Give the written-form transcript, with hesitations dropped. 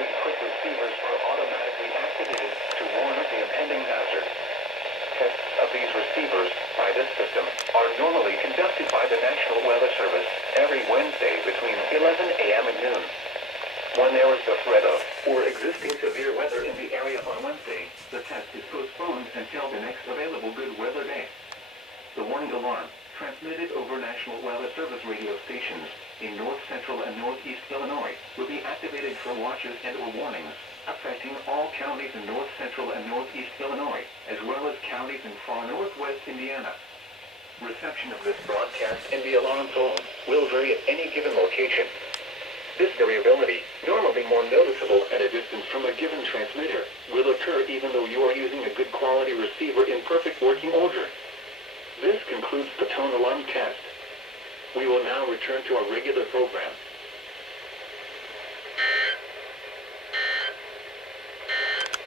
These quick receivers are automatically activated to warn of the impending hazard. Tests of these receivers by this system are normally conducted by the National Weather Service every Wednesday between 11 a.m. and noon. When there is the threat of or existing severe weather in the area on Wednesday, the test is postponed until the next available good weather day. The warning alarm, transmitted over National Weather Service radio stations in North Central and Northeast Illinois, will be activated for watches and/or warnings affecting all counties in North Central and Northeast Illinois, as well as counties in far Northwest Indiana. Reception of this broadcast in the alarm tone will vary at any given location. This variability, normally more noticeable at a distance from a given transmitter, will occur even though you are using a good quality receiver in perfect working order. This concludes the tone alarm test. We will now return to our regular program.